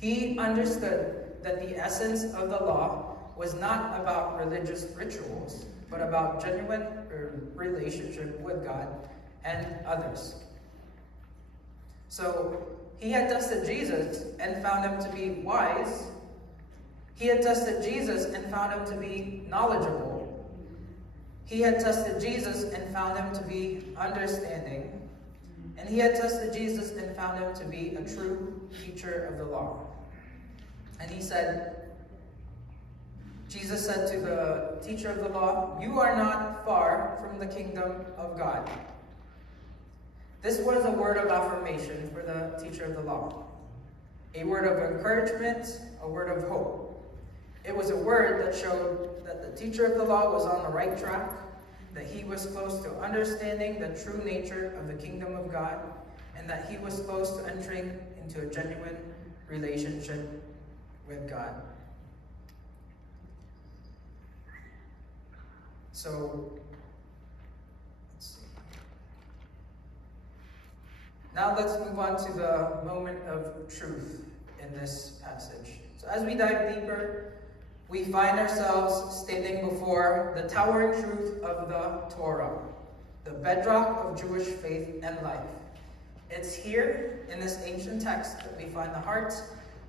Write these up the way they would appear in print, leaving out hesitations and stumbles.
He understood that the essence of the law was not about religious rituals, but about genuine relationship with God and others. So he had tested Jesus and found him to be wise. He had tested Jesus and found him to be knowledgeable. He had tested Jesus and found him to be understanding. And he had tested Jesus and found him to be a true teacher of the law. And Jesus said to the teacher of the law, "You are not far from the kingdom of God." This was a word of affirmation for the teacher of the law. A word of encouragement, a word of hope. It was a word that showed that the teacher of the law was on the right track, that he was close to understanding the true nature of the kingdom of God, and that he was close to entering into a genuine relationship with God. So, let's see. Now let's move on to the moment of truth in this passage. So as we dive deeper, we find ourselves standing before the towering truth of the Torah, the bedrock of Jewish faith and life. It's here in this ancient text that we find the heart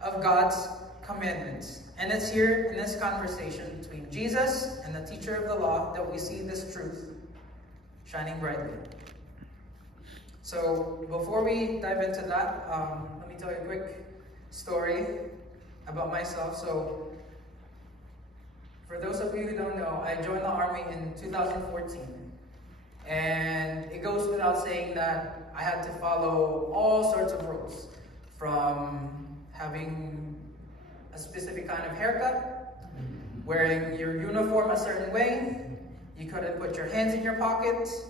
of God's commandments. And it's here in this conversation between Jesus and the teacher of the law that we see this truth shining brightly. So before we dive into that, let me tell you a quick story about myself. So for those of you who don't know, I joined the Army in 2014. And it goes without saying that I had to follow all sorts of rules, from having a specific kind of haircut, wearing your uniform a certain way, you couldn't put your hands in your pockets,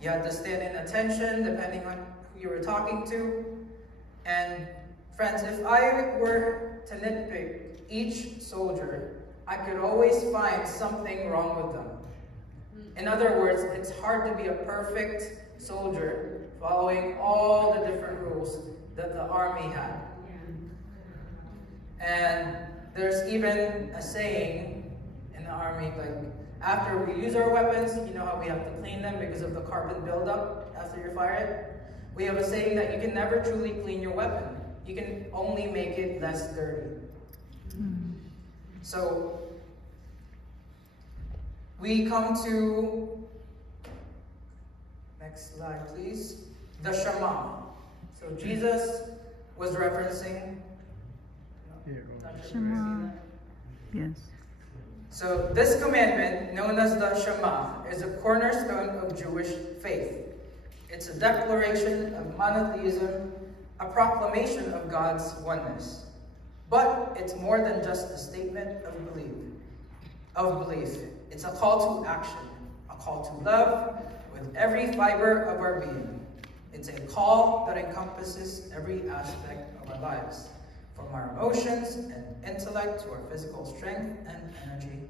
you had to stand in attention depending on who you were talking to. And friends, if I were to nitpick each soldier, I could always find something wrong with them. In other words, it's hard to be a perfect soldier following all the different rules that the Army had. And there's even a saying in the Army, like, after we use our weapons, you know how we have to clean them because of the carbon buildup after you fire it? We have a saying that you can never truly clean your weapon. You can only make it less dirty. So we come to, next slide please, the Shema. So Jesus was referencing, Shema. Yes. So this commandment, known as the Shema, is a cornerstone of Jewish faith. It's a declaration of monotheism, a proclamation of God's oneness. But it's more than just a statement of belief. It's a call to action, a call to love with every fiber of our being. It's a call that encompasses every aspect of our lives, from our emotions and intellect to our physical strength and energy.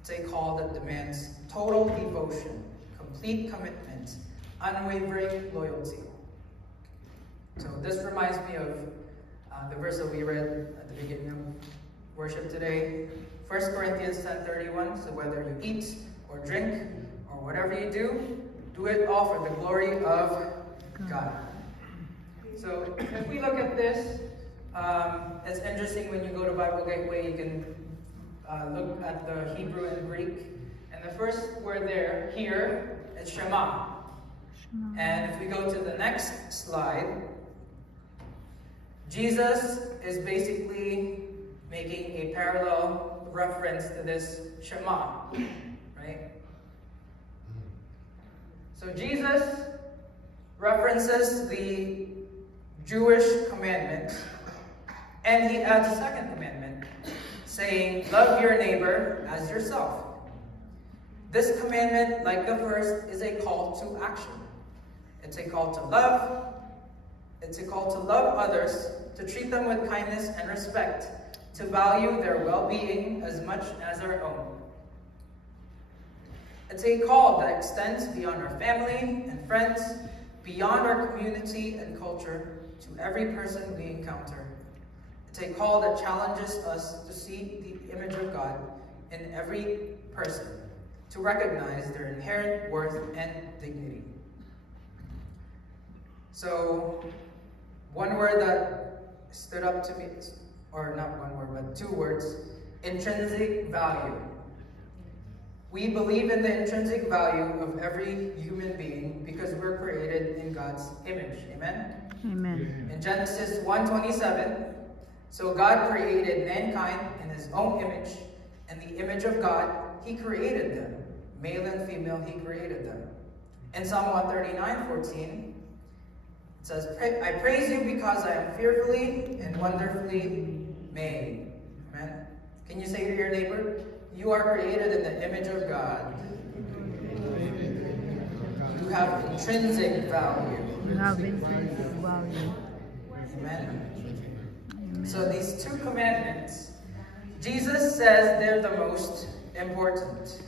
It's a call that demands total devotion, complete commitment, unwavering loyalty. So this reminds me of the verse that we read at the beginning of worship today, 1 Corinthians 10:31. So whether you eat or drink or whatever you do it all for the glory of God. So if we look at this, it's interesting when you go to Bible Gateway, you can look at the Hebrew and Greek. And the first word here is Shema. And if we go to the next slide, Jesus is basically making a parallel reference to this Shema, right? So Jesus references the Jewish commandment, and he adds a second commandment, saying, love your neighbor as yourself. This commandment, like the first, is a call to action. It's a call to love. It's a call to love others, to treat them with kindness and respect, to value their well-being as much as our own. It's a call that extends beyond our family and friends, beyond our community and culture, to every person we encounter. It's a call that challenges us to see the image of God in every person, to recognize their inherent worth and dignity. So, one word that stood up to me, or not one word, but two words, intrinsic value. We believe in the intrinsic value of every human being because we're created in God's image. Amen? Amen. In Genesis 1:27, so God created mankind in his own image. In the image of God, he created them. Male and female, he created them. In Psalm 139:14, it says, I praise you because I am fearfully and wonderfully made. Amen? Can you say to your neighbor, you are created in the image of God. You have intrinsic value. You have intrinsic value. Amen? So these two commandments, Jesus says they're the most important.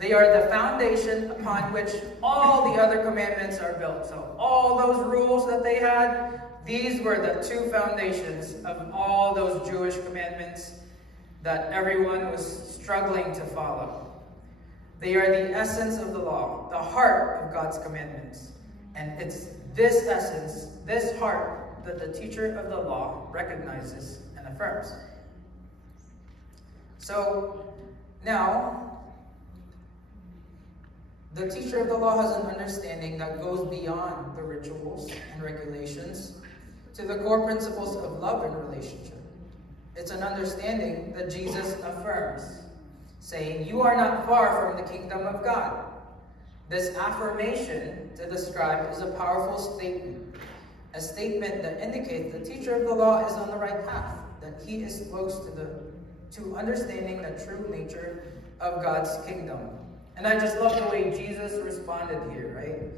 They are the foundation upon which all the other commandments are built. So all those rules that they had, these were the two foundations of all those Jewish commandments that everyone was struggling to follow. They are the essence of the law, the heart of God's commandments. And it's this essence, this heart, that the teacher of the law recognizes and affirms. So now, the teacher of the law has an understanding that goes beyond the rituals and regulations to the core principles of love and relationship. It's an understanding that Jesus affirms, saying, you are not far from the kingdom of God. This affirmation to the scribe is a powerful statement, a statement that indicates the teacher of the law is on the right path, that he is close to understanding the true nature of God's kingdom. And I just love the way Jesus responded here, right?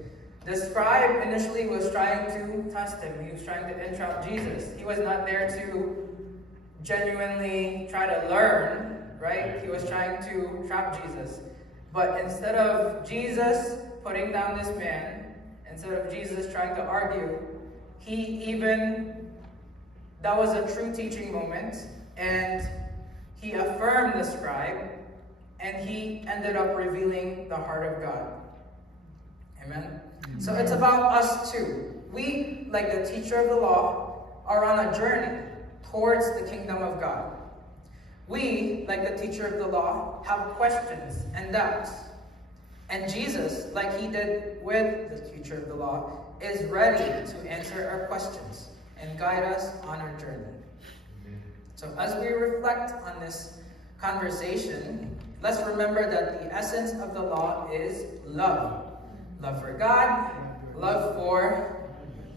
The scribe initially was trying to test him. He was trying to entrap Jesus. He was not there to genuinely try to learn, right? He was trying to trap Jesus. But instead of Jesus putting down this man, instead of Jesus trying to argue, that was a true teaching moment, and he affirmed the scribe, and he ended up revealing the heart of God. Amen? So it's about us too. We, like the teacher of the law, are on a journey towards the kingdom of God. We, like the teacher of the law, have questions and doubts. And Jesus, like he did with the teacher of the law, is ready to answer our questions and guide us on our journey. So as we reflect on this conversation, let's remember that the essence of the law is love. Love for God, love for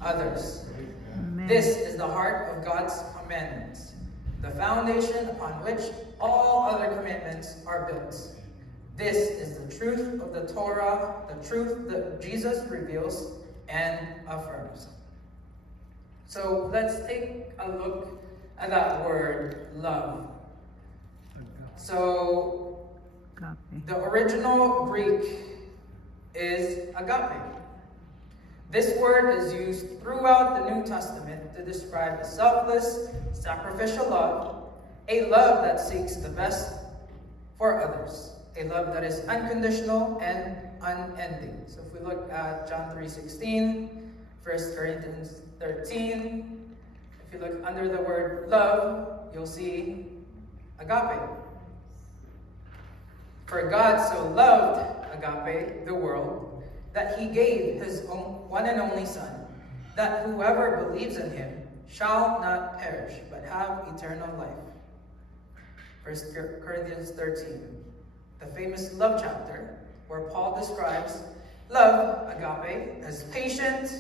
others. Amen. This is the heart of God's commandments, the foundation upon which all other commandments are built. This is the truth of the Torah, the truth that Jesus reveals and affirms. So let's take a look at that word, love. So the original Greek is agape. This word is used throughout the New Testament to describe a selfless, sacrificial love, a love that seeks the best for others, a love that is unconditional and unending. So if we look at John 3:16, 1 Corinthians 13, if you look under the word love, you'll see agape. For God so loved, agape, the world, that he gave his own one and only Son, that whoever believes in him shall not perish, but have eternal life. 1 Corinthians 13, the famous love chapter, where Paul describes love, agape, as patient,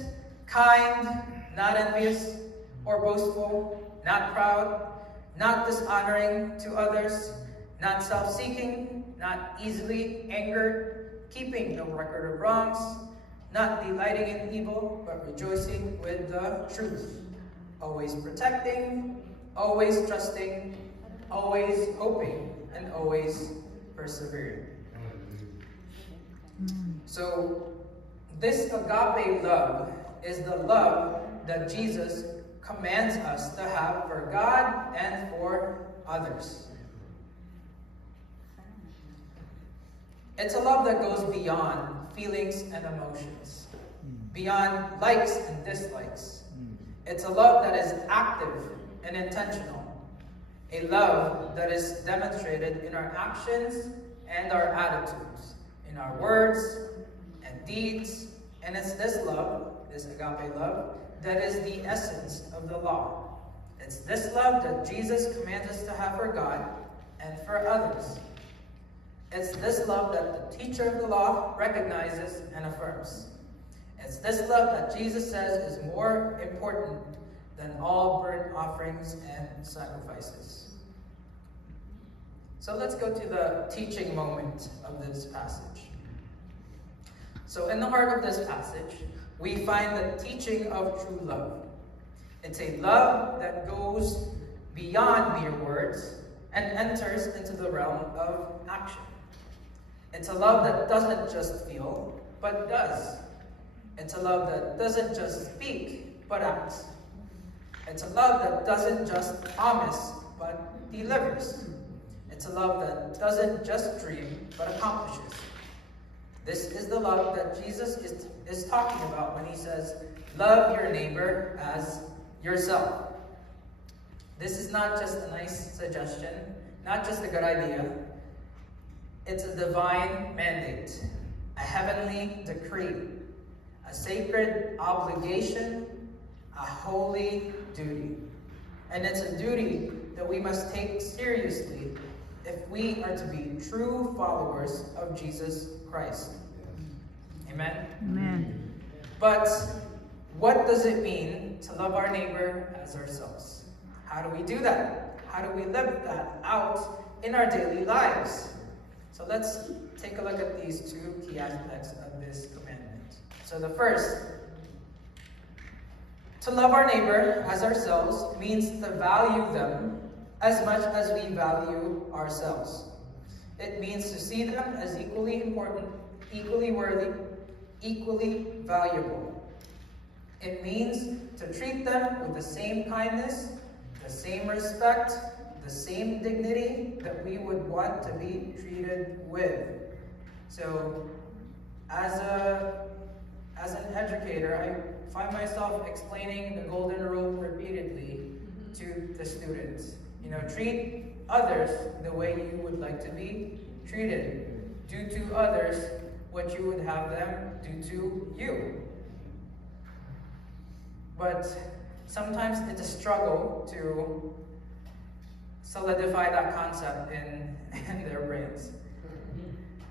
kind, not envious or boastful, not proud, not dishonoring to others, not self-seeking, not easily angered, keeping no record of wrongs, not delighting in evil, but rejoicing with the truth, always protecting, always trusting, always hoping, and always persevering. So this agape love is the love that Jesus commands us to have for God and for others. It's a love that goes beyond feelings and emotions, beyond likes and dislikes. It's a love that is active and intentional, a love that is demonstrated in our actions and our attitudes, in our words and deeds. And it's this love, this agape love, that is the essence of the law. It's this love that Jesus commands us to have for God and for others. It's this love that the teacher of the law recognizes and affirms. It's this love that Jesus says is more important than all burnt offerings and sacrifices. So let's go to the teaching moment of this passage. So in the heart of this passage, we find the teaching of true love. It's a love that goes beyond mere words and enters into the realm of action. It's a love that doesn't just feel, but does. It's a love that doesn't just speak, but acts. It's a love that doesn't just promise, but delivers. It's a love that doesn't just dream, but accomplishes. This is the love that Jesus is talking about when he says, love your neighbor as yourself. This is not just a nice suggestion, not just a good idea. It's a divine mandate, a heavenly decree, a sacred obligation, a holy duty. And it's a duty that we must take seriously if we are to be true followers of Jesus Christ. Amen? Amen. But what does it mean to love our neighbor as ourselves? How do we do that? How do we live that out in our daily lives? So let's take a look at these two key aspects of this commandment. So the first, to love our neighbor as ourselves means to value them as much as we value ourselves. It means to see them as equally important, equally worthy, equally valuable. It means to treat them with the same kindness, the same respect, the same dignity that we would want to be treated with. So, as an educator, I find myself explaining the golden rule repeatedly to the students. You know, treat others the way you would like to be treated. Do to others what you would have them do to you. But sometimes it's a struggle to solidify that concept in their brains,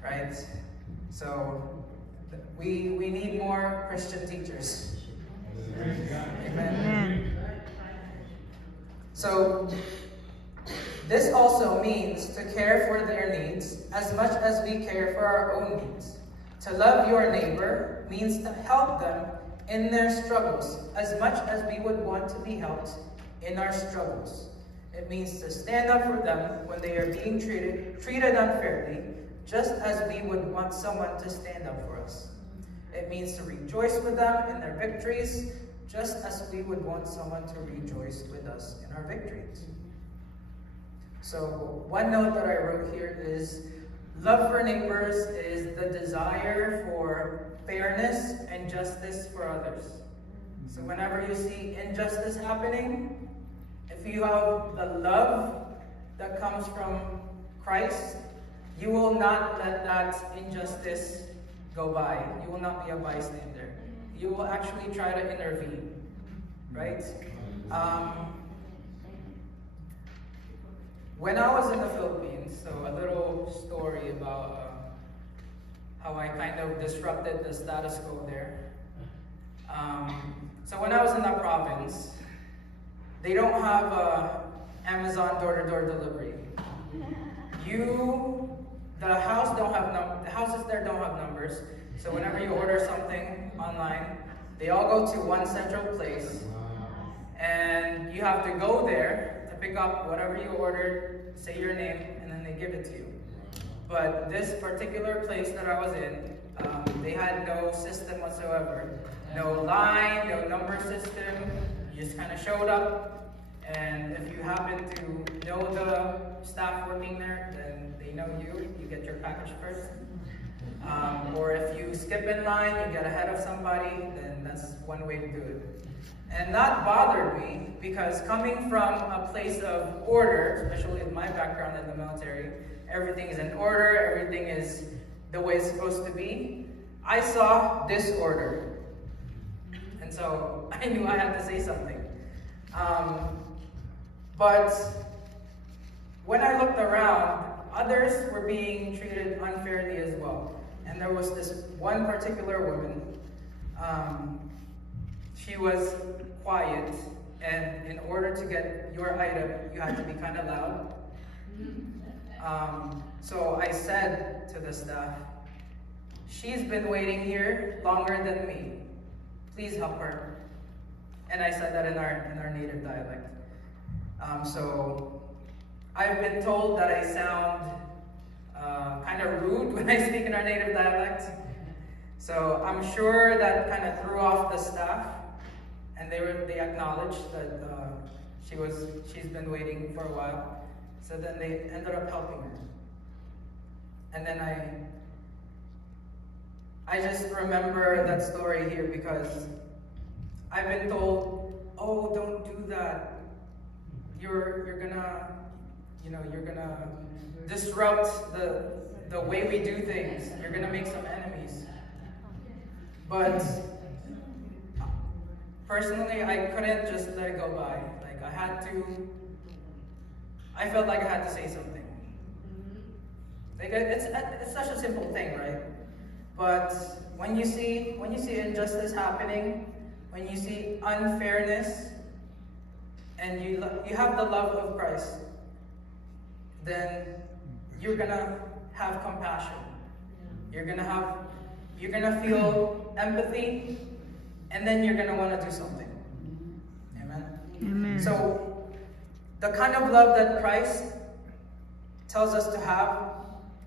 right? So we need more Christian teachers. Amen. So this also means to care for their needs as much as we care for our own needs. To love your neighbor means to help them in their struggles as much as we would want to be helped in our struggles. It means to stand up for them when they are being treated unfairly, just as we would want someone to stand up for us. It means to rejoice with them in their victories, just as we would want someone to rejoice with us in our victories. So one note that I wrote here is, love for neighbors is the desire for fairness and justice for others. So whenever you see injustice happening, if you have the love that comes from Christ, you will not let that injustice go by. You will not be a bystander. You will actually try to intervene, right? When I was in the Philippines, so a little story about how I kind of disrupted the status quo there. So when I was in that province, they don't have Amazon door-to-door delivery. The houses there don't have numbers. So whenever you order something online, they all go to one central place, and you have to go there to pick up whatever you ordered, say your name, and then they give it to you. But this particular place that I was in, They had no system whatsoever. No line, no number system. You just kind of showed up, and if you happen to know the staff working there, then they know you. You get your package first. Or if you skip in line, you get ahead of somebody, then that's one way to do it. And that bothered me, because coming from a place of order, especially with my background in the military, everything is in order, everything is the way it's supposed to be, I saw disorder. And so I knew I had to say something. But when I looked around, others were being treated unfairly as well. And there was this one particular woman. She was quiet, and in order to get your item, you had to be kind of loud. So I said to the staff, "She's been waiting here longer than me. Please help her." And I said that in our native dialect. So I've been told that I sound kind of rude when I speak in our native dialect. So I'm sure that kind of threw off the staff, and they acknowledged that she's been waiting for a while. So then they ended up helping her. And then I just remember that story here because I've been told, "Oh, don't do that. You're gonna disrupt the way we do things. You're gonna make some enemies." But personally, I couldn't just let it go by. Like I felt like I had to say something. Like it's such a simple thing, right? But when you see injustice happening, when you see unfairness, and you have the love of Christ, then you're gonna have compassion. You're gonna feel empathy, and then you're gonna want to do something. Amen. Amen. So the kind of love that Christ tells us to have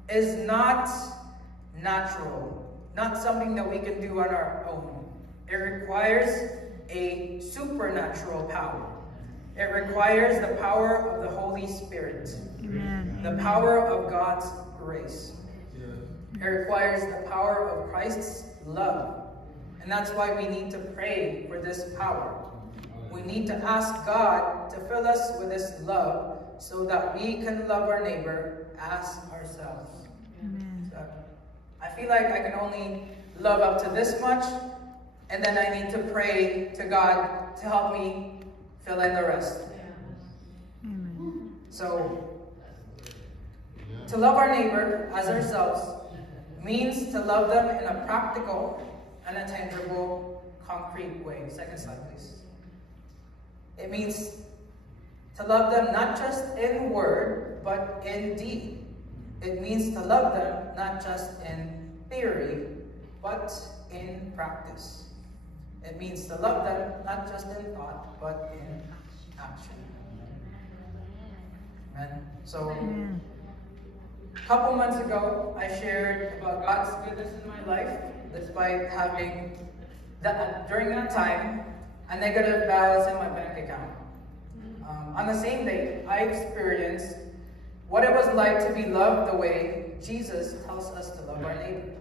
is not natural, not something that we can do on our own. It requires a supernatural power. It requires the power of the Holy Spirit. Amen. The power of God's grace. It requires the power of Christ's love. And that's why we need to pray for this power. We need to ask God to fill us with this love so that we can love our neighbor as ourselves. Amen. So I feel like I can only love up to this much, and then I need to pray to God to help me fill in the rest. Amen. So, to love our neighbor as ourselves means to love them in a practical and a tangible, concrete way. Second slide, please. It means to love them not just in word, but in deed. It means to love them not just in theory, but in practice. It means to love them not just in thought, but in action. Amen. So, a couple months ago, I shared about God's goodness in my life, despite having, during that time, a negative balance in my bank account. On the same day, I experienced what it was like to be loved the way Jesus tells us to love our neighbor.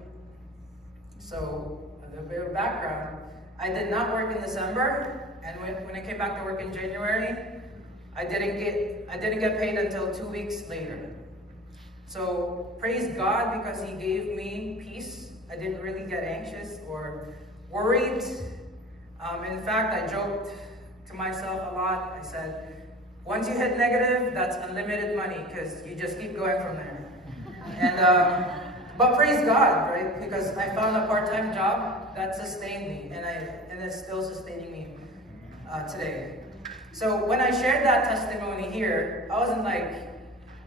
So, a little bit of background. I did not work in December, and when I came back to work in January, I didn't get paid until 2 weeks later. So praise God because He gave me peace. I didn't really get anxious or worried. In fact, I joked to myself a lot. I said, once you hit negative, that's unlimited money because you just keep going from there. And but praise God, right? Because I found a part-time job that sustained me, and it's still sustaining me today. So when I shared that testimony here, I wasn't like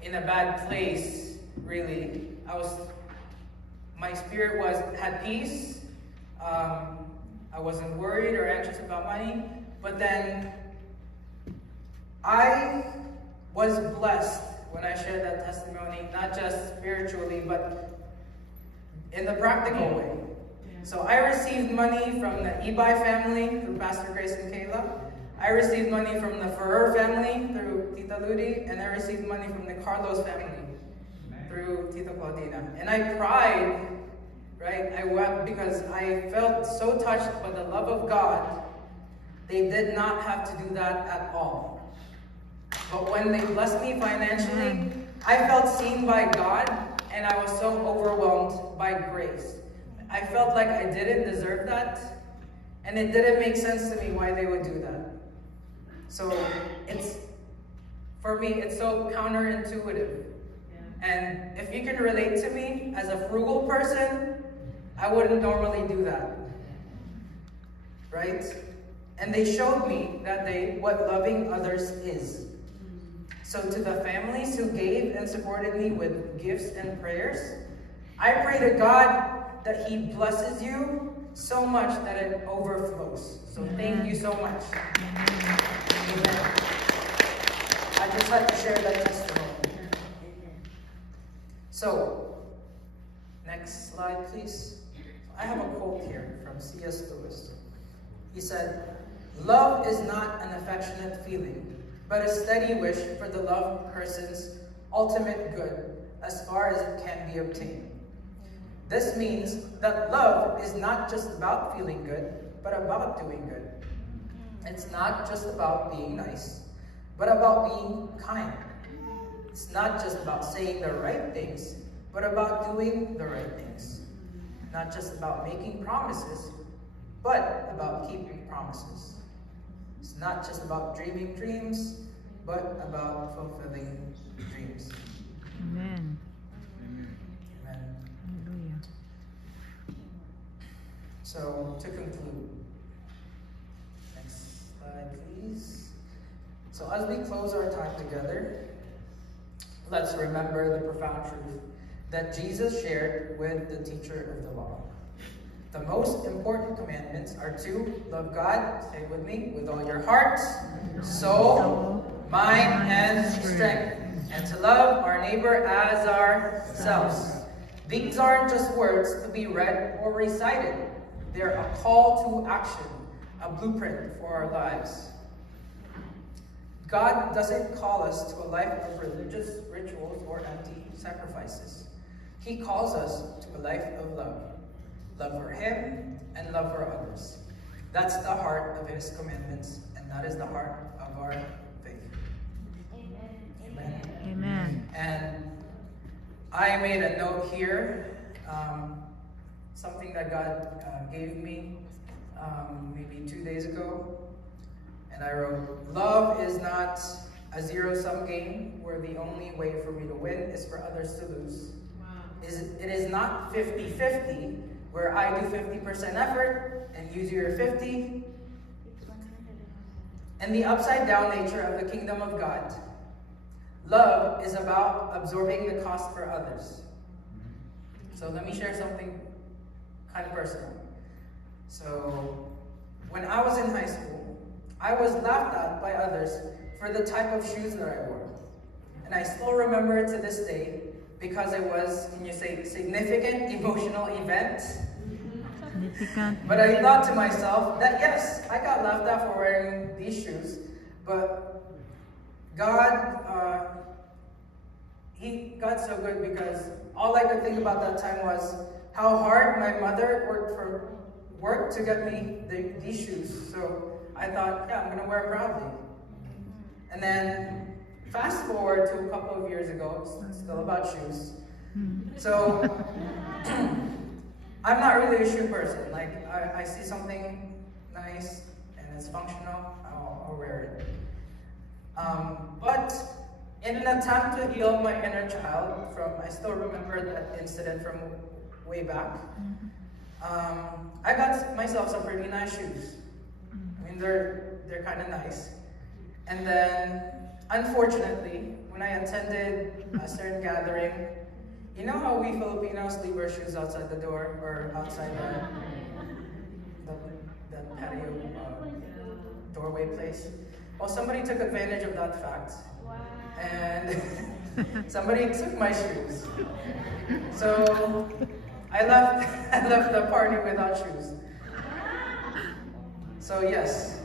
in a bad place, really. My spirit had peace. I wasn't worried or anxious about money. But then I was blessed when I shared that testimony, not just spiritually, but in the practical way. So I received money from the Ibay family through Pastor Grace and Kayla. I received money from the Ferrer family through Tita Ludi, and I received money from the Carlos family through Tita Claudina. And I cried, right? I wept because I felt so touched by the love of God. They did not have to do that at all. But when they blessed me financially, I felt seen by God, and I was so overwhelmed by grace. I felt like I didn't deserve that, and it didn't make sense to me why they would do that. So for me, it's so counterintuitive. And if you can relate to me as a frugal person, I wouldn't normally do that, right? And they showed me what loving others is. So to the families who gave and supported me with gifts and prayers, I pray to God that He blesses you so much that it overflows. So thank you so much. Amen. I just had to share that testimony. So, next slide, please. I have a quote here from C.S. Lewis. He said, "Love is not an affectionate feeling, but a steady wish for the loved person's ultimate good as far as it can be obtained. This means that love is not just about feeling good, but about doing good. It's not just about being nice, but about being kind. It's not just about saying the right things, but about doing the right things. Not just about making promises, but about keeping promises. It's not just about dreaming dreams, but about fulfilling dreams." Amen. Amen. Hallelujah. So, to conclude, next slide, please. So, as we close our time together, let's remember the profound truth that Jesus shared with the teacher of the law. The most important commandments are to love God, say it with me, with all your heart, soul, mind, and strength, and to love our neighbor as ourselves. These aren't just words to be read or recited. They're a call to action, a blueprint for our lives. God doesn't call us to a life of religious rituals or empty sacrifices. He calls us to a life of love. Love for Him and love for others. That's the heart of His commandments, and that is the heart of our faith. Amen. Amen. And I made a note here, something that God gave me maybe 2 days ago. And I wrote, "Love is not a zero-sum game where the only way for me to win is for others to lose. It is not 50-50 where I do 50% effort and you do your 50. And the upside-down nature of the kingdom of God. Love is about absorbing the cost for others." So let me share something kind of personal. So when I was in high school, I was laughed at by others for the type of shoes that I wore. And I still remember it to this day because it was, can you say, significant emotional event. Significant. But I thought to myself that yes, I got laughed at for wearing these shoes, but God, He got so good because all I could think about that time was how hard my mother worked to get me these shoes. So I thought, yeah, I'm going to wear it proudly. And then fast forward to a couple of years ago, it's still about shoes. So I'm not really a shoe person. Like, I see something nice and it's functional, I'll wear it. But in an attempt to heal my inner child I still remember that incident from way back, I got myself some pretty nice shoes. I mean, they're kind of nice. And then, unfortunately, when I attended a certain gathering, you know how we Filipinos leave our shoes outside the door or outside the patio doorway place? Well, somebody took advantage of that fact. And somebody took my shoes. So I left the party without shoes. So yes.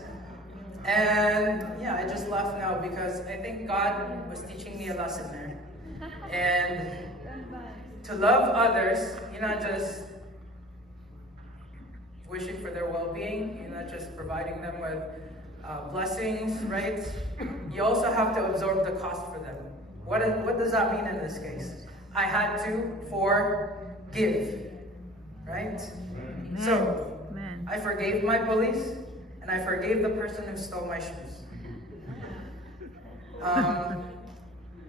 And yeah, I just left now because I think God was teaching me a lesson there. And to love others, you're not just wishing for their well-being, you're not just providing them with blessings, right? You also have to absorb the cost for them. What does that mean in this case? I had to forgive, right? Amen. So, Amen. I forgave my bullies, and I forgave the person who stole my shoes.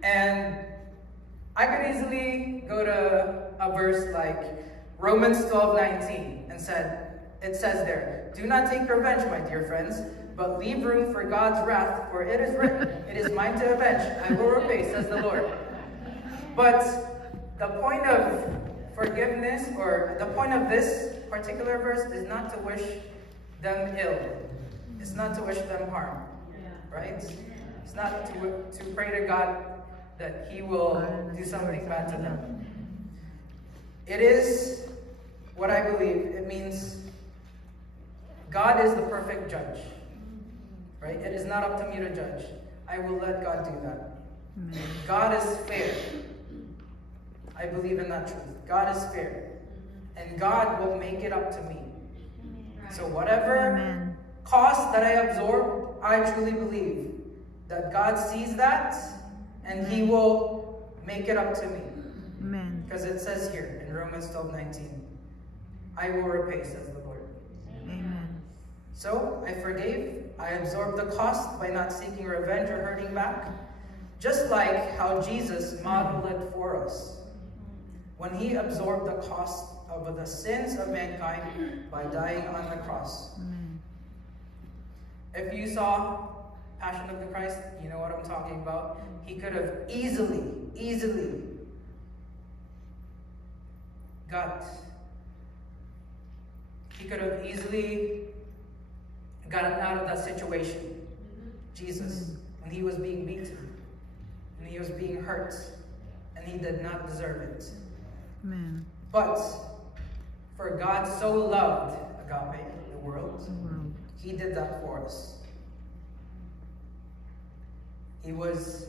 And I could easily go to a verse like Romans 12:19 and it says there, "Do not take revenge, my dear friends, but leave room for God's wrath, for it is written, it is mine to avenge, I will repay, says the Lord." But the point of forgiveness, or the point of this particular verse, is not to wish them ill. It's not to wish them harm, right? It's not to pray to God that He will do something bad to them. It is what I believe. It means God is the perfect judge, right? It is not up to me to judge. I will let God do that. Amen. God is fair. I believe in that truth. God is fair. And God will make it up to me. So whatever Amen. cost that I absorb, I truly believe that God sees that and He will make it up to me. Amen. Because it says here in Romans 12:19, I will repay, says the Lord. Amen. So I forgave. I absorbed the cost by not seeking revenge or hurting back. Just like how Jesus modeled it for us. When He absorbed the cost of the sins of mankind by dying on the cross. Amen. If you saw Passion of the Christ, you know what I'm talking about. He could have easily gotten out of that situation. Jesus, when He was being beaten, and He was being hurt, and He did not deserve it. Amen. But for God so loved agape, the world, The world. He did that for us. He was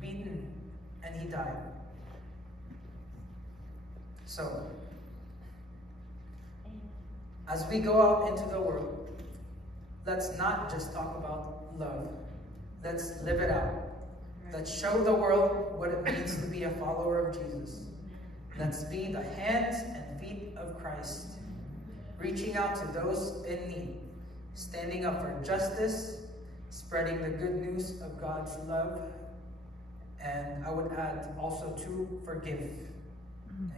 beaten and He died. So, as we go out into the world, let's not just talk about love. Let's live it out. Let's show the world what it means to be a follower of Jesus. Let's be the hands and feet of Christ, reaching out to those in need, standing up for justice, spreading the good news of God's love, and I would add also to forgive.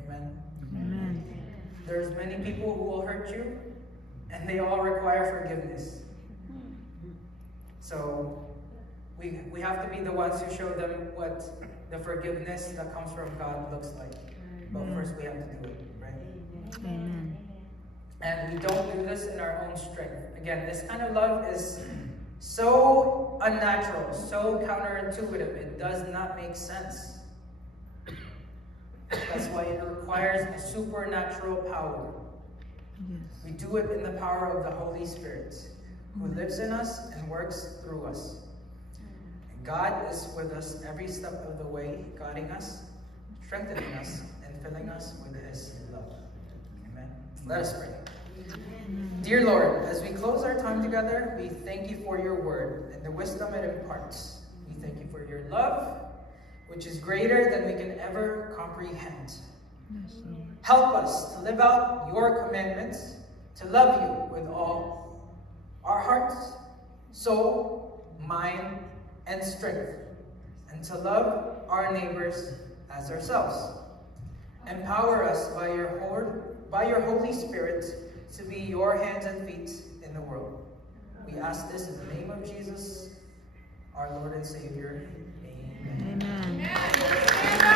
Amen. Amen. There's many people who will hurt you, and they all require forgiveness. So we have to be the ones who show them what the forgiveness that comes from God looks like. But first we have to do it, right? Amen. And we don't do this in our own strength. Again, this kind of love is so unnatural, so counterintuitive. It does not make sense. That's why it requires a supernatural power. Yes. We do it in the power of the Holy Spirit, who lives in us and works through us. And God is with us every step of the way, guiding us, strengthening us, and filling us with His love. Amen. Let us pray. Dear Lord, as we close our time together, we thank You for Your word and the wisdom it imparts. We thank You for Your love, which is greater than we can ever comprehend. Yes, Lord. Help us to live out Your commandments, to love You with all our hearts, soul, mind, and strength, and to love our neighbors as ourselves. Empower us by Your Holy Spirit to be Your hands and feet in the world. We ask this in the name of Jesus, our Lord and Savior. Amen. Amen. Amen.